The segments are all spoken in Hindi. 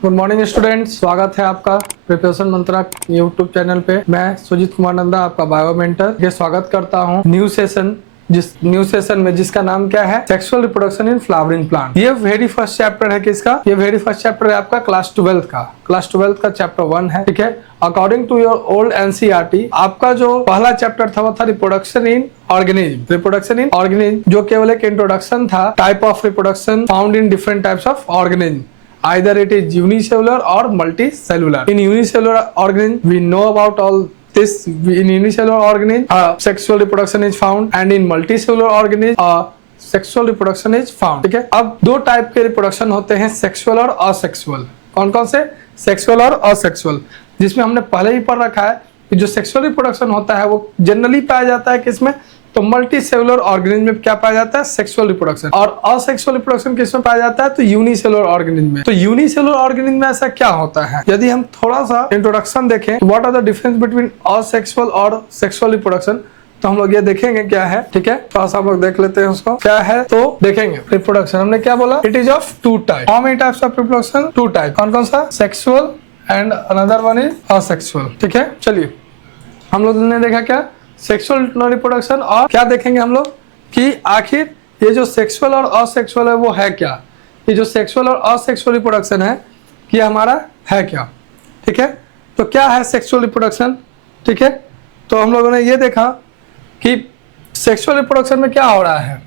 गुड मॉर्निंग स्टूडेंट्स, स्वागत है आपका प्रिपरेशन मंत्रा यूट्यूब चैनल पे। मैं सुजीत कुमार नंदा, आपका बायो मेंटर, ये स्वागत करता हूँ न्यू सेशन में जिसका नाम क्या है, sexual reproduction in flowering plant. ये वेरी फर्स्ट चैप्टर है किसका, ये वेरी फर्स्ट चैप्टर है आपका क्लास 12 का चैप्टर 1 है। ठीक है, according to your old NCERT आपका जो पहला चैप्टर था वो था रिप्रोडक्शन इन ऑर्गेनिज्म, जो केवल एक इंट्रोडक्शन था, type of reproduction found in different types of organism. Either it is unicellular or multicellular. In unicellular organism, we know about all this. In unicellular organism, sexual reproduction is found, and in multicellular organism, sexual reproduction is found. ठीक है, अब दो टाइप के रिप्रोडक्शन होते हैं, सेक्सुअल और असेक्सुअल। कौन कौन से? सेक्सुअल और असेक्सुअल, जिसमें हमने पहले ही पढ़ रखा है कि जो सेक्सुअल रिप्रोडक्शन होता है वो जनरली पाया जाता है किसमें, तो मल्टी सेलुलर ऑर्गेनिज्म में क्या पाया जाता है, सेक्सुअल रिप्रोडक्शन। और असेक्सुअल रिप्रोडक्शन किसमें पाया जाता है, तो यूनिसेलुलर ऑर्गेनिज्म में। तो यूनिसेलुलर ऑर्गेनिज्म में ऐसा क्या होता है, यदि हम थोड़ा सा इंट्रोडक्शन देखें, what are the difference between asexual और सेक्सुअल रिप्रोडक्शन, तो हम लोग ये देखेंगे क्या है। ठीक है, थोड़ा सा हम लोग देख लेते हैं उसको क्या है, तो देखेंगे। रिप्रोडक्शन हमने क्या बोला, it is of two type. How many types of reproduction? Two type. कौन कौन सा? Sexual and another one is asexual. ठीक है, चलिए हम लोग ने देखा क्या, सेक्सुअल रिप्रोडक्शन, और क्या देखेंगे हम लोग कि आखिर ये जो सेक्सुअल और असेक्सुअल है वो है क्या। ये जो सेक्सुअल और असेक्सुअल रिप्रोडक्शन है कि हमारा है क्या। ठीक है, तो क्या है सेक्सुअल रिप्रोडक्शन। ठीक है, तो हम लोगों ने ये देखा कि सेक्सुअल रिप्रोडक्शन में क्या हो रहा है।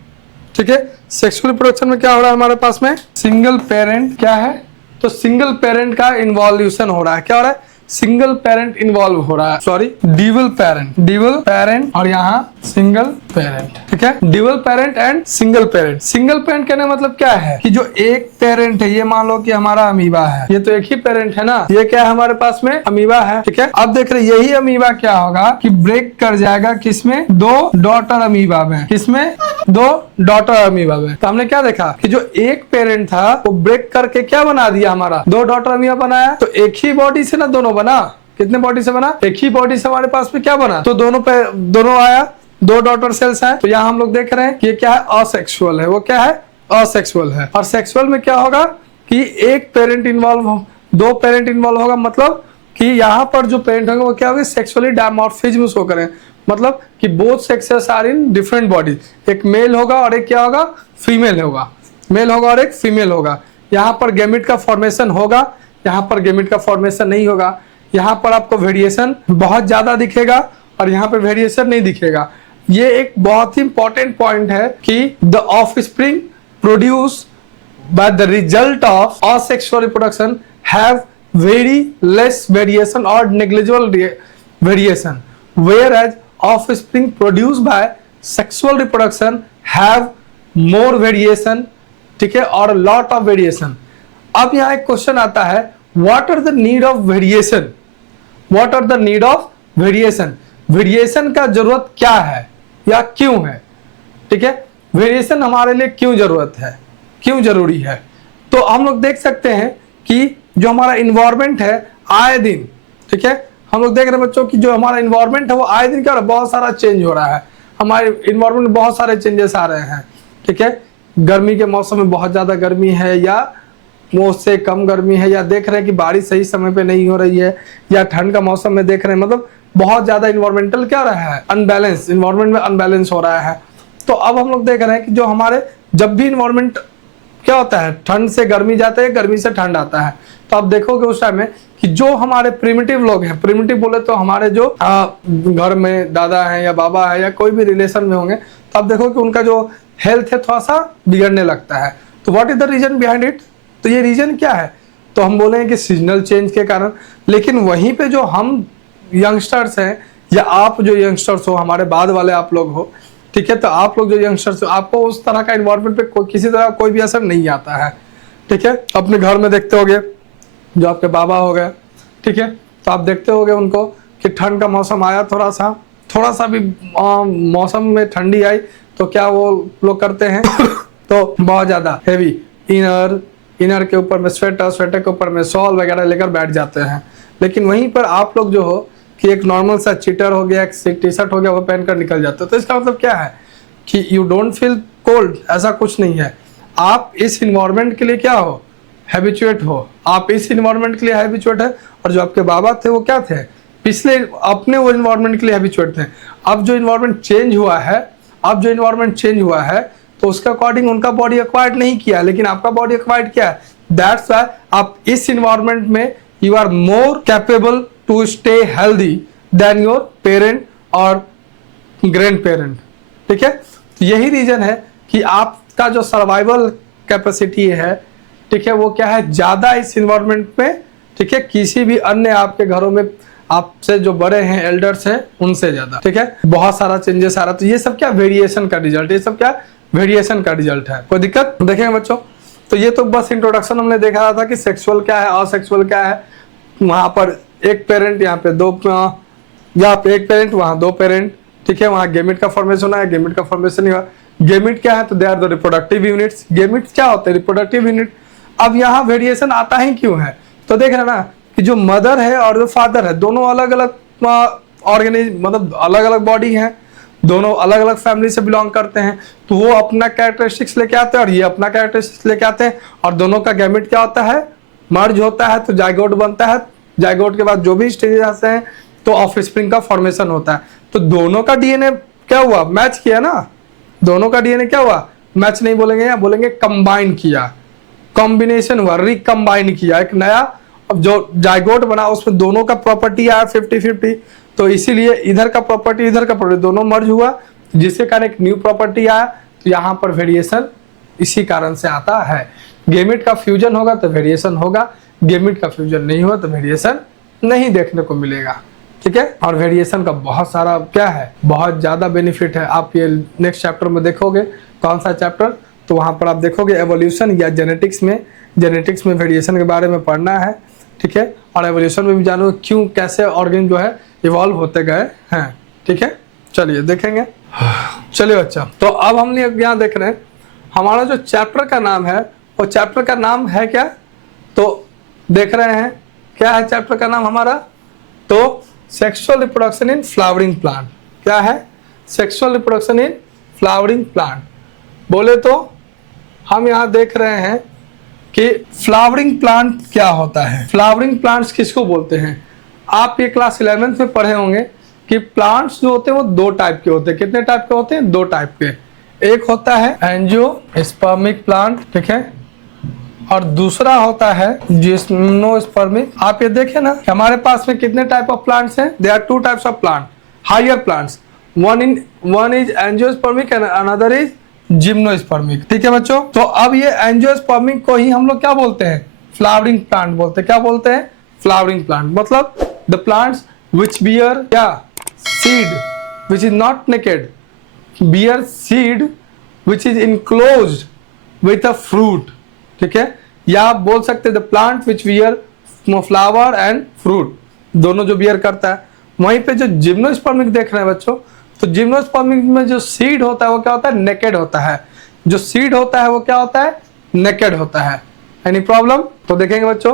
ठीक है, सेक्सुअल रिप्रोडक्शन में क्या हो रहा है, हमारे पास में सिंगल पेरेंट क्या है, तो सिंगल पेरेंट का इन्वॉल्यूशन हो रहा है। क्या हो रहा है, सिंगल पेरेंट इन्वॉल्व हो रहा है, सॉरी ड्यूअल पेरेंट और यहाँ सिंगल पेरेंट। ठीक है, dual parent and single parent. Single parent कहने मतलब क्या है कि जो एक पेरेंट है, ये मान लो कि हमारा अमीबा है, ये तो एक ही पेरेंट है ना, ये क्या है हमारे पास में, अमीबा है। ठीक है, अब देख रहे यही अमीबा क्या होगा कि ब्रेक कर जाएगा किसमें, दो डॉटर अमीबा में। किसमें? दो डॉटर अमीबा में। तो हमने क्या देखा कि जो एक पेरेंट था वो ब्रेक करके क्या बना दिया, हमारा दो डॉटर अमीबा बनाया। तो एक ही बॉडी से ना दोनों बना, कितने बॉडी से बना, एक ही बॉडी से हमारे पास में क्या बना, तो दोनों आया, दो डॉटर सेल्स हैं। तो यहाँ हम लोग देख रहे हैं कि ये क्या है, असेक्सुअल है। वो क्या है, असेक्सुअल है। और सेक्सुअल में क्या होगा कि एक पेरेंट इन्वॉल्व हो, दो पेरेंट इन्वॉल्व होगा, मतलब कि यहाँ पर जो पेरेंट होंगे वो क्या होगा, सेक्सुअली डायमॉर्फिज्म शो करें, मतलब कि both sexes are in different body. एक मेल होगा और एक क्या होगा, फीमेल होगा। मेल होगा और एक फीमेल होगा। यहाँ पर गैमेट का फॉर्मेशन होगा, यहाँ पर गैमेट का फॉर्मेशन नहीं होगा। यहाँ पर आपको वेरिएशन बहुत ज्यादा दिखेगा और यहाँ पे वेरिएशन नहीं दिखेगा। ये एक बहुत ही इंपॉर्टेंट पॉइंट है कि the offspring produce by the result of asexual reproduction have very less variation और negligible variation, whereas offspring produced by sexual reproduction have more variation। ठीक है, और lot of variation। अब यहाँ एक क्वेश्चन आता है, what are the need of variation? What are the need of variation? Variation का जरूरत क्या है या क्यों है। ठीक है, वेरिएशन हमारे लिए क्यों जरूरत है, क्यों जरूरी है। तो हम लोग देख सकते हैं कि जो हमारा इन्वायरमेंट है आए दिन, ठीक है, हम लोग देख रहे हैं बच्चों की जो हमारा इन्वायरमेंट है वो आए दिन क्या हो रहा है, बहुत सारा चेंज हो रहा है। हमारे इन्वायरमेंट में बहुत सारे चेंजेस आ रहे हैं। ठीक है, गर्मी के मौसम में बहुत ज्यादा गर्मी है या वो उससे कम गर्मी है, या देख रहे हैं कि बारिश सही समय पे नहीं हो रही है, या ठंड का मौसम में देख रहे हैं, मतलब बहुत ज्यादा इन्वायरमेंटल क्या रहा है, अनबैलेंस, इन्वायरमेंट में अनबैलेंस हो रहा है। तो अब हम लोग देख रहे हैं कि जो हमारे जब भी इन्वायरमेंट क्या होता है, ठंड से गर्मी जाता है, गर्मी से ठंड आता है, तो आप देखोगे उस टाइम में कि जो हमारे प्रिमिटिव लोग हैं, प्रिमिटिव बोले तो हमारे जो घर में दादा है या बाबा है या कोई भी रिलेशन में होंगे, तो आप देखो कि उनका जो हेल्थ है थोड़ा सा बिगड़ने लगता है। तो what is the reason behind it, तो ये रीजन क्या है, तो हम बोले कि सीजनल चेंज के कारण। लेकिन वहीं पे जो हम यंगस्टर्स हैं या आप जो यंगस्टर्स हो, हमारे बाद वाले आप लोग हो, ठीक है, तो आप लोग जो यंगस्टर्स हो, आपको उस तरह का इन्वायरमेंट पे किसी तरह कोई भी असर नहीं आता है। ठीक है, अपने घर में देखते होगे जो आपके बाबा हो गए, ठीक है, तो आप देखते होगे उनको कि ठंड का मौसम आया, थोड़ा सा भी मौसम में ठंडी आई तो क्या वो लोग करते हैं तो बहुत ज्यादा हैवी इनर के ऊपर में स्वेटर के ऊपर में शॉल वगैरह लेकर बैठ जाते हैं। लेकिन वहीं पर आप लोग जो हो कि एक नॉर्मल सा चिटर हो गया, एक टी शर्ट हो गया, वो पहनकर निकल जाते हो। तो इसका मतलब क्या है कि यू डोंट फील कोल्ड, ऐसा कुछ नहीं है। आप इस इन्वायरमेंट के लिए क्या हो, हैबिचुएट हो, आप इस इन्वायरमेंट के लिए हैबिचुएट है, और जो आपके बाबा थे वो क्या थे, पिछले अपने वो इन्वायरमेंट के लिए हैबिचुएट थे। अब जो इन्वायरमेंट चेंज हुआ है, तो उसके अकॉर्डिंग उनका बॉडी एक्वायर्ड नहीं किया, लेकिन आपका बॉडी एक्वायर्ड किया है। दैट्स व्हाई आप इस इन्वायरमेंट में you are more capable to stay healthy then your parent और ग्रैंड पेरेंट। ठीक है, यही रीजन है कि आपका जो सर्वाइवल कैपेसिटी है, ठीक है, वो क्या है, ज्यादा इस इन्वायरमेंट में, ठीक है, किसी भी अन्य आपके घरों में आपसे जो बड़े हैं, एल्डर्स हैं, उनसे ज्यादा। ठीक है, बहुत सारा चेंजेस आ रहा है। तो ये सब क्या वेरिएशन का रिजल्ट, ये सब क्या वेरिएशन का रिजल्ट है। कोई दिक्कत? देखेंगे बच्चों, तो ये तो बस इंट्रोडक्शन हमने देखा रहा था कि सेक्सुअल क्या है, असेक्सुअल क्या है। वहां पर एक पेरेंट, यहाँ पे दो, यहाँ पे एक पेरेंट, वहां दो पेरेंट। ठीक है, वहां गेमिट का फॉर्मेशन होना है, गेमिट का फॉर्मेशन नहीं हुआ। गेमिट क्या है, तो they are the reproductive units. Gamete क्या होते हैं, रिप्रोडक्टिव यूनिट। अब यहाँ वेरिएशन आता ही क्यों है, तो देख रहे ना कि जो मदर है और जो फादर है, दोनों अलग अलग ऑर्गेनिज्म, मतलब अलग अलग बॉडी है, दोनों अलग अलग फैमिली से बिलोंग करते हैं। तो वो अपना कैरेक्टरिस्टिक्स लेके आते हैं और ये अपना कैरेक्टरिस्टिक्स लेके आते हैं, और दोनों का गैमेट क्या होता है, मर्ज होता है, तो जाइगोट बनता है। जाइगोट के बाद जो भी स्टेजेस आते हैं तो ऑफस्प्रिंग का फॉर्मेशन होता है। तो दोनों का डीएनए क्या हुआ, मैच किया ना। दोनों का डीएनए क्या हुआ, मैच नहीं बोलेंगे, या बोलेंगे कंबाइन किया, कॉम्बिनेशन हुआ, रिकम्बाइन किया, एक नया अब जो जाइगोट बना उसमें दोनों का प्रॉपर्टी आया 50-50। तो इसीलिए इधर का प्रॉपर्टी इधर का प्रॉपर्टी दोनों मर्ज हुआ, जिसके कारण एक न्यू प्रॉपर्टी आया। तो यहाँ पर वेरिएशन इसी कारण से आता है। गेमिट का फ्यूजन होगा तो वेरिएशन होगा, गेमिट का फ्यूजन नहीं हुआ तो वेरिएशन नहीं देखने को मिलेगा। ठीक है, और वेरिएशन का बहुत सारा क्या है, बहुत ज्यादा बेनिफिट है। आप ये नेक्स्ट चैप्टर में देखोगे, कौन सा चैप्टर, तो वहां पर आप देखोगे एवोल्यूशन या जेनेटिक्स में वेरिएशन के बारे में पढ़ना है। ठीक है, और एवोल्यूशन में भी जानो क्यों, कैसे ऑर्गन जो है इवॉल्व होते गए हैं। ठीक है, चलिए देखेंगे। चलिए बच्चा, तो अब हम यहाँ देख रहे हैं हमारा जो चैप्टर का नाम है, वो चैप्टर का नाम है क्या, तो देख रहे हैं क्या है चैप्टर का नाम हमारा, तो sexual reproduction in flowering plant. क्या है, sexual reproduction in flowering plant. बोले तो हम यहाँ देख रहे हैं कि फ्लावरिंग प्लांट क्या होता है, फ्लावरिंग प्लांट्स किसको बोलते हैं। आप ये क्लास 11th में पढ़े होंगे कि प्लांट्स जो होते हैं वो दो टाइप के होते हैं। कितने टाइप के होते हैं, दो टाइप के। एक होता है एंजियोस्पर्मिक प्लांट, ठीक है, और दूसरा होता है जिम्नोस्पर्मिक। आप ये देखें ना कि हमारे पास में कितने टाइप ऑफ प्लांट्स हैं, there are two types of plant, higher plants, one is angiospermic and another is gymnospermic. ठीक है बच्चों, तो अब ये एंजियोस्पर्मिक को ही हम लोग क्या बोलते हैं, फ्लावरिंग प्लांट बोलते हैं। क्या बोलते हैं, फ्लावरिंग प्लांट। मतलब द प्लांट्स विच बियर क्या seed which is not naked, bear seed which is enclosed with a fruit. ठीक है, या आप बोल सकते हैं the plant which bear flower and fruit, दोनों जो बियर करता है। वहीं पे जो जिम्नोस्पर्मिक देख रहे हैं बच्चों, तो जिम्नोस्पर्मिक में जो सीड होता है वो क्या होता है, नेकेड होता है। जो सीड होता है वो क्या होता है, नेकेड होता है। Any problem? तो देखेंगे बच्चों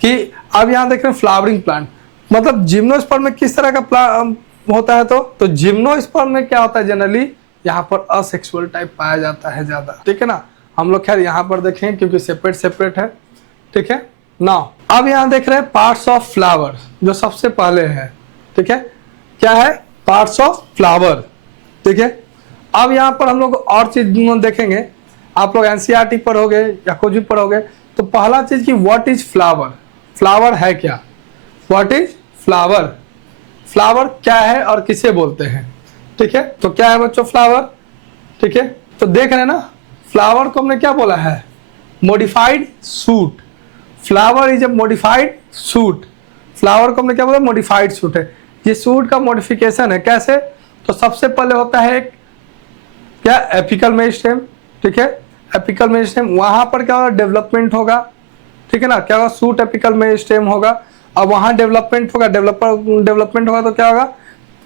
कि अब यहाँ देख रहे हैं फ्लावरिंग प्लांट, मतलब जिम्नोस्पर्म में किस तरह का प्लांट होता है। तो जिम्नोस्पर्म में क्या होता है, जनरली यहाँ पर असेक्सुअल टाइप पाया जाता है ज्यादा। ठीक है ना, हम लोग खैर यहाँ पर देखें क्योंकि सेपरेट है। ठीक है ना, अब यहाँ देख रहे हैं पार्ट्स ऑफ फ्लावर, जो सबसे पहले है। ठीक है, क्या है, पार्ट्स ऑफ फ्लावर। ठीक है, अब यहाँ पर हम लोग और चीज देखेंगे। आप लोग एनसीईआरटी पढ़ोगे या कुछ भी पढ़ोगे, तो पहला चीज की व्हाट इज फ्लावर, फ्लावर है क्या, व्हाट इज फ्लावर, फ्लावर क्या है और किसे बोलते हैं। ठीक है, तो क्या है बच्चों फ्लावर। ठीक है, तो देख रहे हैं ना, फ्लावर को हमने क्या बोला है, modified suit. Flower is a modified suit. Flower को हमने क्या बोला, मॉडिफाइड सूट है। ये सूट का मॉडिफिकेशन है। कैसे, तो सबसे पहले होता है एक क्या, एपिकल मेरिस्टेम। ठीक है, एपिकल मेरिस्टेम, वहां पर क्या होगा, डेवलपमेंट होगा। ठीक है ना, क्या होगा, सूट एपिकल मेरिस्टेम होगा। अब वहां डेवलपमेंट होगा, डेवलपमेंट होगा तो क्या होगा,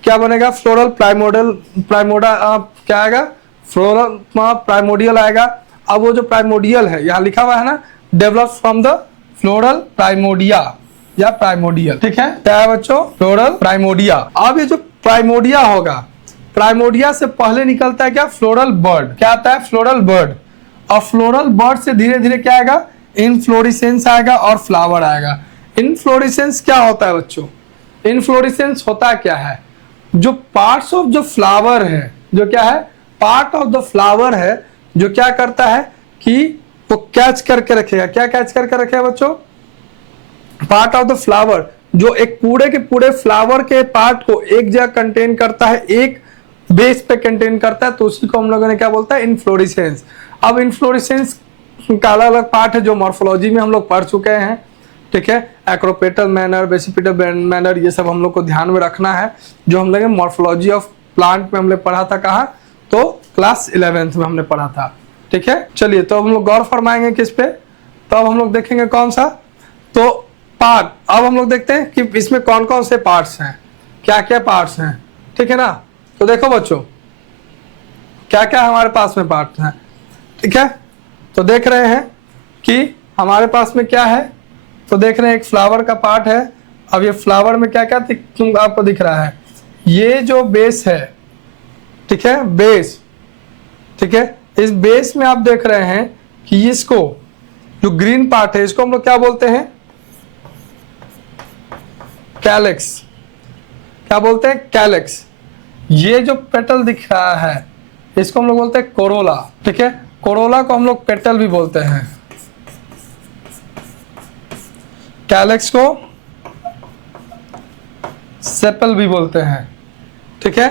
क्या बनेगा, फ्लोरल प्राइमोडा क्या आएगा, फ्लोरल प्राइमोडियल आएगा। अब वो जो प्राइमोडियल है, यहाँ लिखा हुआ है ना, develop from the floral primordia या प्राइमोडियल। ठीक है, क्या है बच्चों, फ्लोरल प्राइमोडिया। अब ये जो प्राइमोडिया होगा, प्राइमोडिया से पहले निकलता है क्या, फ्लोरल बर्ड। क्या आता है, फ्लोरल बर्ड। और फ्लोरल बर्ड से धीरे धीरे क्या आएगा, इनफ्लोरेसेंस आएगा और फ्लावर आएगा। इनफ्लोरेसेंस क्या होता है बच्चों? इनफ्लोरेसेंस होता क्या है? जो पार्ट्स ऑफ जो फ्लावर है, जो क्या है, पार्ट ऑफ द फ्लावर है, जो क्या करता है कि वो कैच करके रखेगा। क्या कैच करके रखेगा बच्चों? पार्ट ऑफ द फ्लावर, जो एक पूरे के पूरे फ्लावर के पार्ट को एक जगह कंटेन करता है, एक बेस पे कंटेन करता है, तो उसी को हम लोगों ने क्या बोलता है? इनफ्लोरेसेंस। अब इनफ्लोरेसेंस का अलग अलग पार्ट है जो मॉर्फोलॉजी में हम लोग पढ़ चुके हैं, ठीक है। एक्रोपेटल मैनर, बेसिपिटल मैनर, ये सब हम लोग को ध्यान में रखना है, जो हम लोग मॉर्फोलॉजी ऑफ प्लांट में हमने पढ़ा था। कहाँ? तो क्लास 11th में हमने पढ़ा था, ठीक है। चलिए, तो हम लोग गौर फरमाएंगे किस पे? तो अब हम लोग देखेंगे कौन सा, तो पार्ट। अब हम लोग देखते हैं कि इसमें कौन कौन से पार्ट्स हैं, क्या क्या पार्ट्स हैं, ठीक है ना। तो देखो बच्चों, क्या क्या हमारे पास में पार्ट्स हैं, ठीक है। तो देख रहे हैं कि हमारे पास में क्या है, तो देख रहे हैं एक फ्लावर का पार्ट है। अब ये फ्लावर में क्या क्या तुम आपको दिख रहा है? ये जो बेस है, ठीक है, बेस, ठीक है। इस बेस में आप देख रहे हैं कि इसको, जो ग्रीन पार्ट है, इसको हम लोग क्या बोलते हैं? कैलेक्स। क्या बोलते हैं? कैलेक्स। ये जो पेटल दिख रहा है, इसको हम लोग बोलते हैं कोरोला, ठीक है। कोरोला को हम लोग पेटल भी बोलते हैं, कैलेक्स को सेपल भी बोलते हैं, ठीक है।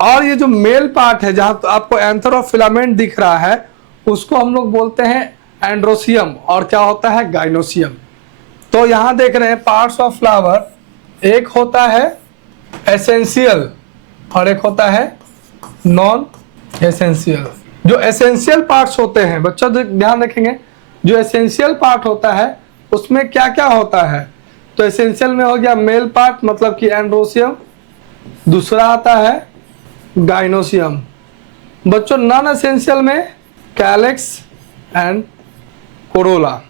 और ये जो मेल पार्ट है, जहां तो आपको एंथर और फिलामेंट दिख रहा है, उसको हम लोग बोलते हैं एंड्रोसियम, और क्या होता है? गाइनोसियम। तो यहां देख रहे हैं पार्ट्स ऑफ फ्लावर, एक होता है एसेंशियल और एक होता है नॉन एसेंशियल। जो एसेंशियल पार्ट्स होते हैं बच्चों, ध्यान रखेंगे, जो एसेंशियल पार्ट होता है उसमें क्या क्या होता है? तो एसेंशियल में हो गया मेल पार्ट, मतलब कि एंड्रोसियम, दूसरा आता है गाइनोसियम। बच्चों नॉन एसेंशियल में कैलेक्स एंड कोरोला,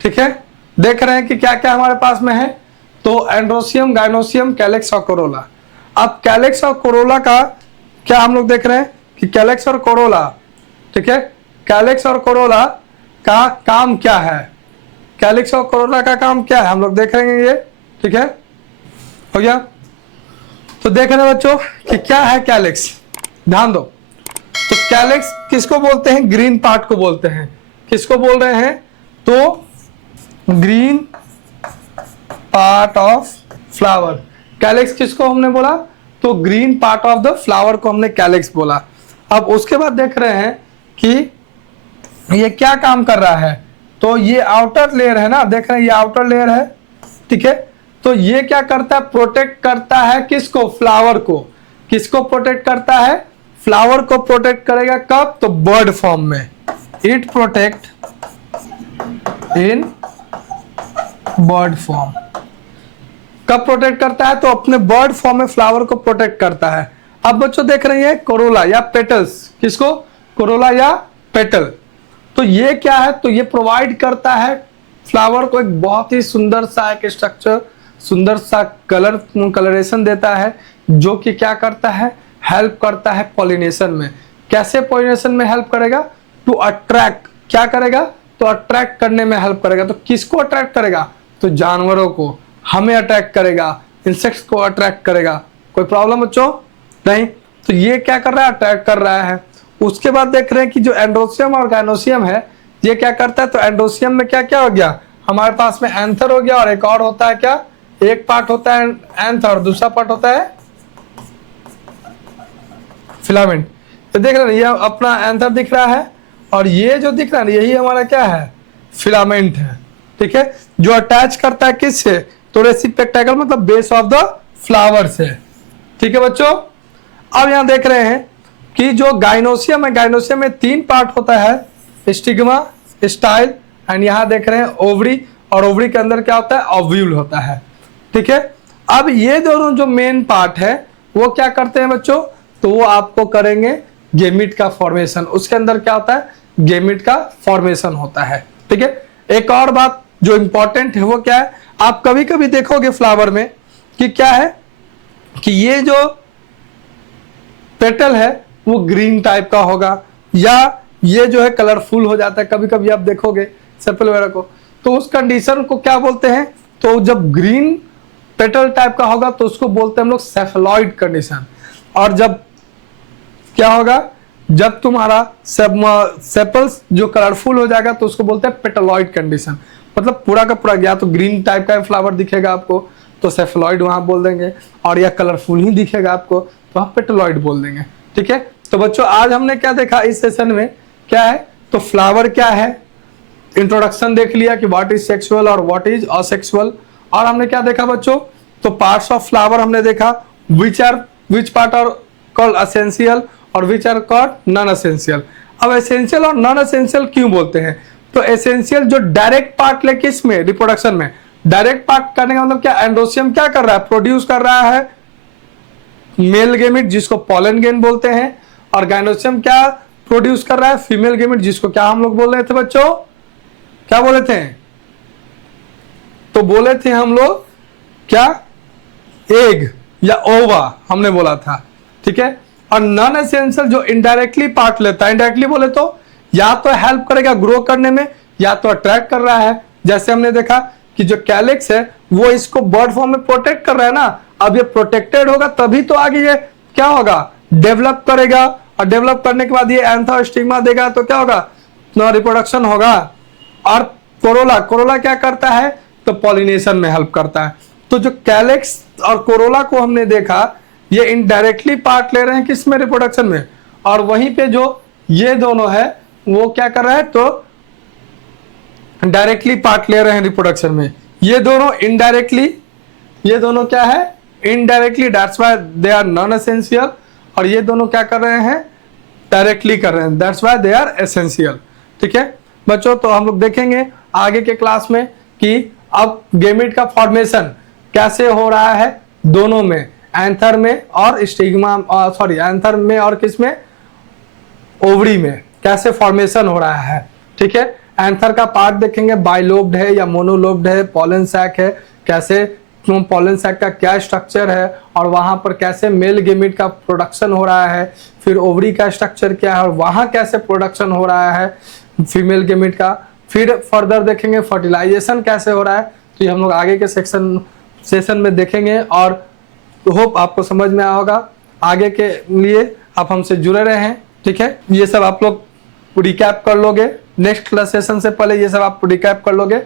ठीक है। देख रहे हैं कि क्या क्या हमारे पास में है, तो एंड्रोसियम, गाइनोसियम, कैलेक्स और कोरोला। अब कैलेक्स और कोरोला का क्या हम लोग देख रहे हैं कि कैलेक्स और कोरोला, ठीक है, कैलेक्स और कोरोला का काम क्या है? कैलेक्स और कोरोला का काम क्या है हम लोग देख रहे हैं ये, ठीक है, हो गया। तो देख रहे हैं बच्चों कि क्या है कैलेक्स, ध्यान दो। तो कैलेक्स किसको बोलते हैं? ग्रीन पार्ट को बोलते हैं। किसको बोल रहे हैं? तो green part of flower. Calyx किसको हमने बोला? तो green part of the flower को हमने कैलेक्स बोला। अब उसके बाद देख रहे हैं कि ये क्या काम कर रहा है, तो ये आउटर लेयर है ना, देख रहे हैं ये आउटर लेयर है, ठीक है। तो ये क्या करता है? प्रोटेक्ट करता है किसको? फ्लावर को। किसको प्रोटेक्ट करता है? फ्लावर को प्रोटेक्ट करेगा कब? तो बर्ड फॉर्म में। It protect in bird form. कब प्रोटेक्ट करता है? तो अपने बर्ड फॉर्म में फ्लावर को प्रोटेक्ट करता है। अब बच्चों देख रहे हैं कोरोला या पेटल्स, किसको? कोरोला या पेटल। तो ये क्या है? तो ये प्रोवाइड करता है फ्लावर को एक बहुत ही सुंदर सा एक स्ट्रक्चर, सुंदर सा कलरेशन देता है, जो कि क्या करता है? हेल्प करता है पॉलिनेशन में। कैसे पॉलिनेशन में हेल्प करेगा? टू अट्रैक्ट, क्या करेगा? तो अट्रैक्ट करने में हेल्प करेगा। तो किसको अट्रैक्ट करेगा? तो जानवरों को। हमें अट्रैक्ट करेगा, इंसेक्ट्स को अट्रैक्ट करेगा। कोई प्रॉब्लम बच्चों? नहीं। तो ये क्या कर रहा है? अट्रैक्ट कर रहा है। उसके बाद देख रहे हैं कि जो एंड्रोसियम और गाइनोसियम है, ये क्या करता है? तो एंड्रोसियम में क्या क्या हो गया हमारे पास में? एंथर हो गया, और एक और होता है क्या? एक पार्ट होता है एंथर और दूसरा पार्ट होता है फिलामेंट। तो देख रहे हैं ये अपना एंथर दिख रहा है, और ये जो दिख रहा है यही हमारा क्या है? फिलामेंट है, ठीक है, जो अटैच करता है किससे? तो रेसिपेक्टेकल मतलब बेस ऑफ द फ्लावर से, ठीक है बच्चों। अब यहां देख रहे हैं कि जो गाइनोसियम है, गाइनोसियम में 3 पार्ट होता है, स्टिग्मा, स्टाइल एंड यहां देख रहे हैं ओवरी, और ओवरी के अंदर क्या होता है? ओव्यूल होता है, ठीक है। अब ये दोनों जो मेन पार्ट है वो क्या करते हैं बच्चों? तो वो आपको करेंगे गेमिट का फॉर्मेशन। उसके अंदर क्या होता है? गेमिट का फॉर्मेशन होता है, ठीक है। एक और बात जो इंपॉर्टेंट है वो क्या है? आप कभी कभी देखोगे फ्लावर में कि क्या है कि ये जो पेटल है वो ग्रीन टाइप का होगा, या ये जो है कलरफुल हो जाता है। कभी कभी आप देखोगे सेपल वगैरह को, तो उस कंडीशन को क्या बोलते हैं? तो जब ग्रीन पेटल टाइप का होगा तो उसको बोलते हैं हम लोग सेफेलॉइड कंडीशन। और जब क्या होगा, जब तुम्हारा सेपल्स जो कलरफुल हो जाएगा तो उसको बोलते हैं पेटलॉइड कंडीशन। मतलब पूरा का पूरा, या तो ग्रीन टाइप का फ्लावर दिखेगा आपको तो सेफेलॉइड वहां बोल देंगे, और या कलरफुल ही दिखेगा आपको तो आप पेटलॉइड बोल देंगे। ठीक है, तो बच्चों आज हमने क्या देखा इस सेशन में, क्या है? तो फ्लावर क्या है, इंट्रोडक्शन देख लिया कि व्हाट इज सेक्सुअल और व्हाट इज असेक्सुअल। और हमने क्या देखा बच्चों? तो पार्ट्स ऑफ फ्लावर हमने देखा, which part are called essential और which are called non essential. अब एसेंशियल और नॉन एसेंशियल क्यों बोलते हैं? तो एसेंशियल जो डायरेक्ट पार्ट ले किसमें, रिप्रोडक्शन में। डायरेक्ट पार्ट करने का मतलब क्या? एंडोसियम क्या कर रहा है? प्रोड्यूस कर रहा है मेल गेमिट जिसको पॉलन गेन बोलते हैं, और गाइनोसियम क्या प्रोड्यूस कर रहा है? फीमेल गेमिट जिसको क्या हम लोग बोल रहे थे बच्चों? क्या बोले थे? तो बोले थे हम लोग क्या? एग या ओवा हमने बोला था। ठीक है, और नॉन एसेंशियल जो इनडायरेक्टली पार्ट लेता है, इनडायरेक्टली बोले तो या तो हेल्प करेगा ग्रो करने में या तो अट्रैक्ट कर रहा है। जैसे हमने देखा कि जो कैलिक्स है वो इसको बर्ड फॉर्म में प्रोटेक्ट कर रहा है ना। अब ये प्रोटेक्टेड होगा तभी तो आगे ये क्या होगा? डेवलप करेगा, और डेवलप करने के बाद ये एंथा स्टिग्मा देगा तो क्या होगा? रिप्रोडक्शन होगा। और कोरोला क्या करता है? तो पॉलिनेशन में हेल्प करता है। तो जो कैलिक्स और कोरोला को हमने देखा, ये इनडायरेक्टली पार्ट ले रहे हैं किसमें? रिप्रोडक्शन में। और वहीं पे जो ये दोनों है वो क्या कर रहा है? तो डायरेक्टली पार्ट ले रहे हैं रिप्रोडक्शन में। ये दोनों इनडायरेक्टली, ये दोनों क्या है? Indirectly, that's why they are non essential. और ये दोनों क्या कर रहे हैं? डायरेक्टली कर रहे हैं, that's why they are essential. ठीक है बच्चों, तो हम लोग देखेंगे आगे के क्लास में कि अब गेमिट का फॉर्मेशन कैसे हो रहा है दोनों में, एंथर में और स्टिग्मा, सॉरी एंथर में और किसमें? ओवरी में कैसे फॉर्मेशन हो रहा है। ठीक है, एंथर का पार्ट देखेंगे, बाइलोब्ड है या मोनोलोब्ड है, पॉलन सैक है, कैसे पॉलन सैक का क्या स्ट्रक्चर है और वहां पर कैसे मेल गेमिट का प्रोडक्शन हो रहा है, फिर ओवरी का स्ट्रक्चर क्या है और वहां कैसे प्रोडक्शन हो रहा है फीमेल गेमिट का, फिर फर्दर देखेंगे फर्टिलाइजेशन कैसे हो रहा है। तो ये हम लोग आगे के सेशन में देखेंगे, और होप आपको समझ में आया होगा। आगे के लिए आप हमसे जुड़े रहें। ठीक है, ये सब आप लोग रिकैप कर लोगे नेक्स्ट क्लास सेशन से पहले, ये सब आप रिकैप कर लोगे।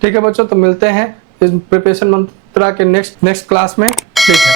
ठीक है बच्चों, तो मिलते हैं इस प्रिपरेशन मंत्रा के नेक्स्ट क्लास में। ठीक है।